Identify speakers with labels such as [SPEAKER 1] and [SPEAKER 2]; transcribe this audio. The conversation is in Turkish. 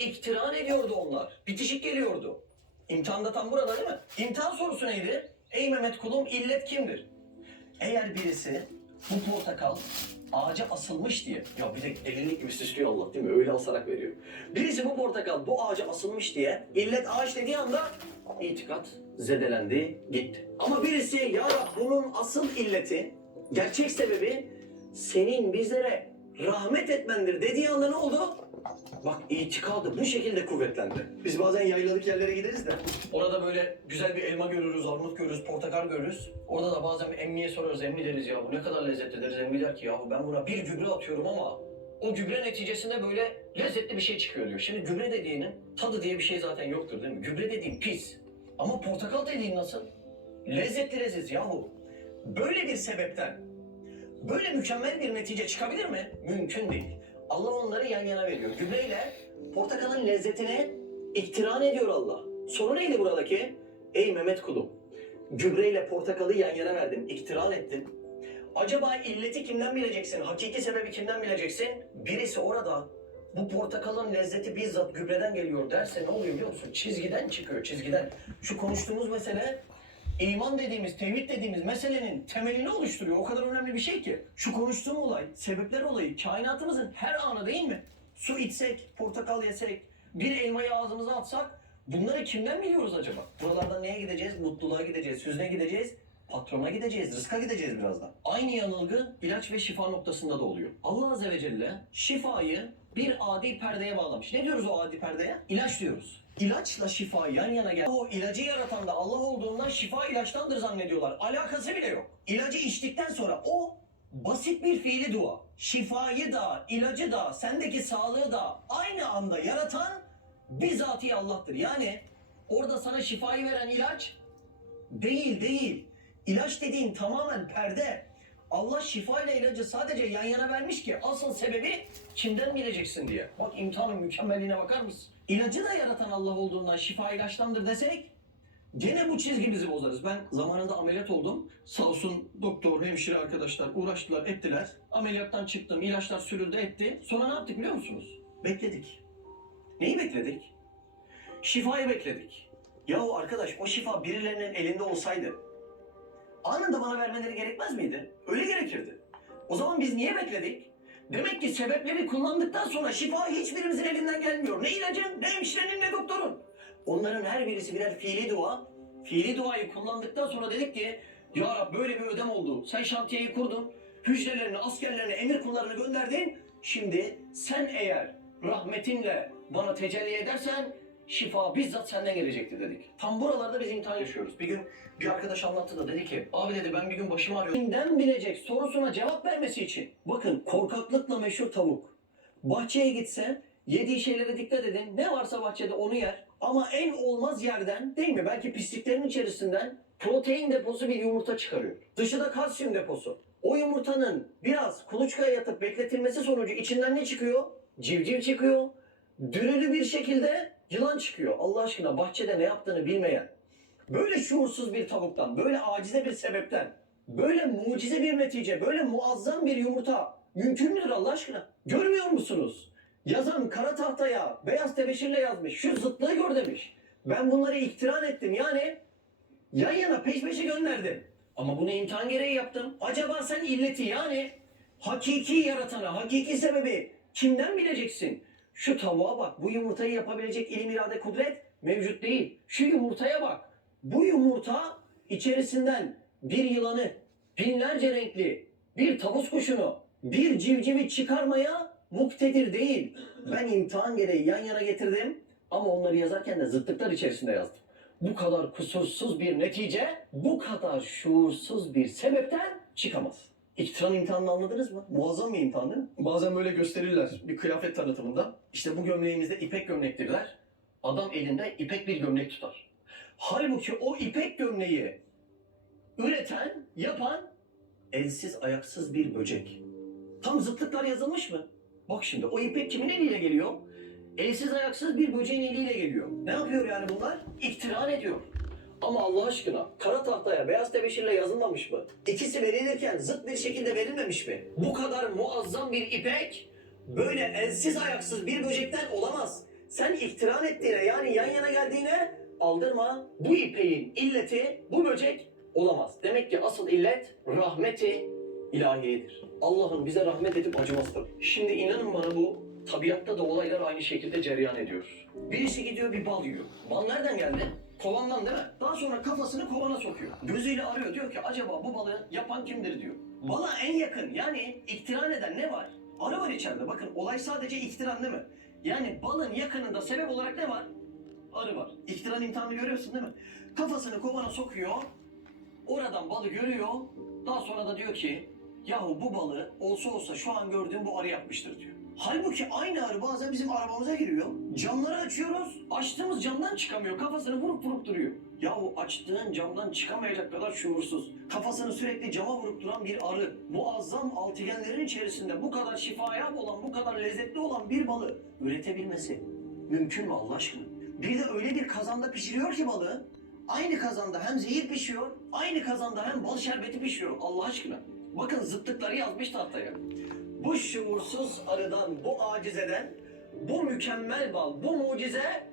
[SPEAKER 1] iktiran ediyordu onlar. Bitişik geliyordu. İmtihanda tam burada değil mi? İmtihan sorusu neydi? Ey Mehmet kulum illet kimdir? Eğer birisi bu portakal ağaca asılmış diye, ya bir de gelinlik gibi süslüyor Allah değil mi? Öyle asarak veriyor. Birisi bu portakal bu ağaca asılmış diye, illet ağaç dediği anda itikat zedelendi, gitti. Ama birisi ya Rab bunun asıl illeti, gerçek sebebi senin bizlere rahmet etmendir dediği anda ne oldu? Bak itikadı bu şekilde kuvvetlendi. Biz bazen yaylalık yerlere gideriz de. Orada böyle güzel bir elma görürüz, armut görürüz, portakal görürüz. Orada da bazen bir emmiye sorarız, emmi deriz ya bu ne kadar lezzetli deriz. Emmi der ki ya ben buna bir gübre atıyorum ama o gübre neticesinde böyle lezzetli bir şey çıkıyor diyor. Şimdi gübre dediğinin tadı diye bir şey zaten yoktur değil mi? Gübre dediğin pis. Ama portakal dediğin nasıl? Lezzetli leziz yahu. Böyle bir sebepten böyle mükemmel bir netice çıkabilir mi? Mümkün değil. Allah onları yan yana veriyor. Gübreyle portakalın lezzetine iktiran ediyor Allah. Soru neydi buradaki? Ey Mehmet kulum, gübreyle portakalı yan yana verdin, iktiran ettin. Acaba illeti kimden bileceksin? Hakiki sebebi kimden bileceksin? Birisi orada bu portakalın lezzeti bizzat gübreden geliyor derse ne oluyor biliyor musun? Çizgiden çıkıyor, çizgiden. Şu konuştuğumuz mesele İman dediğimiz, tevhid dediğimiz meselenin temelini oluşturuyor. O kadar önemli bir şey ki. Şu konuştuğum olay, sebepler olayı kainatımızın her anı değil mi? Su içsek, portakal yesek, bir elmayı ağzımıza atsak bunları kimden biliyoruz acaba? Buralardan neye gideceğiz? Mutluluğa gideceğiz, hüzne gideceğiz. Patrona gideceğiz, rızka gideceğiz birazdan. Aynı yanılgı ilaç ve şifa noktasında da oluyor. Allah Azze ve Celle şifayı bir adi perdeye bağlamış. Ne diyoruz o adi perdeye? İlaç diyoruz. İlaçla şifa yan yana gel. O ilacı yaratan da Allah olduğundan şifa ilaçtandır zannediyorlar. Alakası bile yok. İlacı içtikten sonra o basit bir fiili dua. Şifayı da, ilacı da, sendeki sağlığı da aynı anda yaratan bizatihi Allah'tır. Yani orada sana şifayı veren ilaç Değil değil. İlaç dediğin tamamen perde. Allah şifa ile ilacı sadece yan yana vermiş ki asıl sebebi kimden bileceksin diye. Bak imtihanın mükemmelliğine bakar mısın? İlacı da yaratan Allah olduğundan şifa ilaçtandır desek gene bu çizgimizi bozarız. Ben zamanında ameliyat oldum. Sağ olsun doktor, hemşire arkadaşlar uğraştılar, ettiler. Ameliyattan çıktım, ilaçlar sürüldü, etti. Sonra ne yaptık biliyor musunuz? Bekledik. Neyi bekledik? Şifayı bekledik. Yahu arkadaş o şifa birilerinin elinde olsaydı anında bana vermeleri gerekmez miydi? Öyle gerekirdi. O zaman biz niye bekledik? Demek ki sebepleri kullandıktan sonra şifa hiçbirimizin elinden gelmiyor. Ne ilacın, ne hemşirenin, ne doktorun. Onların her birisi birer fiili dua. Fiili duayı kullandıktan sonra dedik ki Ya Rab böyle bir ödem oldu. Sen şantiyeyi kurdun. Hücrelerini, askerlerini, emir kullarını gönderdin. Şimdi sen eğer rahmetinle bana tecelli edersen şifa bizzat senden gelecektir dedik. Tam buralarda biz imtihan yaşıyoruz. Bir gün bir arkadaş anlattı da dedi ki abi dedi ben bir gün başım ağrıyor. Kimden bilecek sorusuna cevap vermesi için. Bakın korkaklıkla meşhur tavuk. Bahçeye gitse yediği şeylere dikkat edin. Ne varsa bahçede onu yer. Ama en olmaz yerden değil mi? Belki pisliklerin içerisinden protein deposu bir yumurta çıkarıyor. Dışı da kalsiyum deposu. O yumurtanın biraz kuluçkaya yatıp bekletilmesi sonucu içinden ne çıkıyor? Civciv çıkıyor. Dürülü bir şekilde yılan çıkıyor. Allah aşkına bahçede ne yaptığını bilmeyen, böyle şuursuz bir tavuktan, böyle acize bir sebepten, böyle mucize bir netice, böyle muazzam bir yumurta mümkün müdür Allah aşkına? Görmüyor musunuz? Yazan kara tahtaya beyaz tebeşirle yazmış. Şu zıtlığı gör demiş. Ben bunları iktiran ettim. Yani yan yana peş peşe gönderdim. Ama bunu imtihan gereği yaptım. Acaba sen illeti yani hakiki yaratanı, hakiki sebebi kimden bileceksin? Şu tavuğa bak. Bu yumurtayı yapabilecek ilim, irade, kudret mevcut değil. Şu yumurtaya bak. Bu yumurta içerisinden bir yılanı, binlerce renkli bir tavus kuşunu, bir civcivi çıkarmaya muktedir değil. Ben imtihan gereği yan yana getirdim ama onları yazarken de zıtlıklar içerisinde yazdım. Bu kadar kusursuz bir netice, bu kadar şuursuz bir sebepten çıkamaz. İktiran imtihanını anladınız mı? Muazzam bir imtihan değil mi? Bazen böyle gösterirler bir kıyafet tanıtımında. İşte bu gömleğimizde ipek gömlektirler. Adam elinde ipek bir gömlek tutar. Halbuki o ipek gömleği üreten, yapan elsiz ayaksız bir böcek. Tam zıtlıklar yazılmış mı? Bak şimdi o ipek kimin eliyle geliyor? Elsiz ayaksız bir böceğin eliyle geliyor. Ne yapıyor yani bunlar? İktiran ediyor. Ama Allah aşkına kara tahtaya beyaz tebeşirle yazılmamış mı? İkisi verilirken zıt bir şekilde verilmemiş mi? Bu kadar muazzam bir ipek böyle elsiz ayaksız bir böcekten olamaz. Sen ihtiran ettiğine yani yan yana geldiğine aldırma. Bu ipeğin illeti bu böcek olamaz. Demek ki asıl illet rahmeti ilahiyedir. Allah'ın bize rahmet edip acımasıdır. Şimdi inanın bana bu tabiatta da olaylar aynı şekilde cereyan ediyor. Birisi gidiyor bir bal yiyor. Bal nereden geldi? Kovandan değil mi? Daha sonra kafasını kovana sokuyor. Gözüyle arıyor diyor ki acaba bu balı yapan kimdir diyor. Bala en yakın yani iktiran eden ne var? Arı var içeride. Bakın olay sadece iktiran değil mi? Yani balın yakınında sebep olarak ne var? Arı var. İktiran imtihanını görüyorsun değil mi? Kafasını kovana sokuyor. Oradan balı görüyor. Daha sonra da diyor ki yahu bu balı olsa olsa şu an gördüğüm bu arı yapmıştır diyor. Halbuki aynı arı bazen bizim arabamıza giriyor. Camları açıyoruz. Açtığımız camdan çıkamıyor. Kafasını vurup vurup duruyor. Yahu açtığın camdan çıkamayacak kadar şuursuz. Kafasını sürekli cama vurup duran bir arı. Muazzam altıgenlerin içerisinde bu kadar şifaya olan, bu kadar lezzetli olan bir balı üretebilmesi mümkün mü Allah aşkına? Bir de öyle bir kazanda pişiriyor ki balığı. Aynı kazanda hem zehir pişiyor, aynı kazanda hem bal şerbeti pişiyor Allah aşkına. Bakın zıttıkları yazmış tahtaya. Bu şuursuz arıdan, bu acizeden, bu mükemmel bal, bu mucize